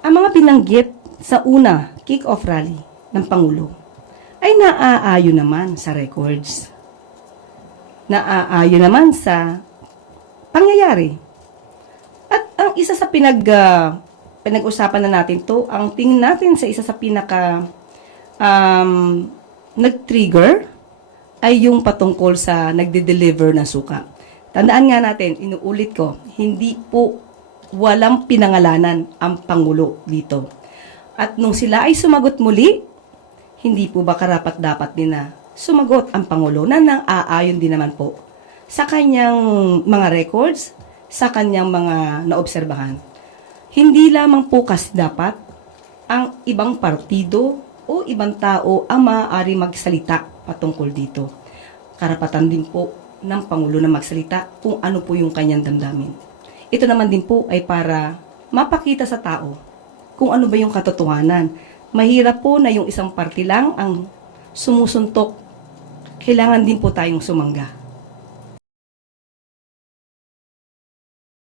Ang mga binanggit sa una kick-off rally ng Pangulo ay naaayon naman sa records. Naaayon naman sa pangyayari. At ang isa sa pinag-usapan na natin to, ang tingin natin sa isa sa nag-trigger ay yung patungkol sa nagde-deliver ng suka. Tandaan nga natin, inuulit ko, hindi po walang pinangalanan ang Pangulo dito. At nung sila ay sumagot muli, hindi po ba karapat-dapat din na sumagot ang Pangulo na nang-aayon din naman po sa kanyang mga records, sa kanyang mga naobserbahan. Hindi lamang po kasi dapat ang ibang partido o ibang tao ang maaari magsalita patungkol dito. Karapatan din po ng Pangulo na magsalita kung ano po yung kanyang damdamin. Ito naman din po ay para mapakita sa tao kung ano ba yung katotohanan. Mahirap po na yung isang party lang ang sumusuntok. Kailangan din po tayong sumangga.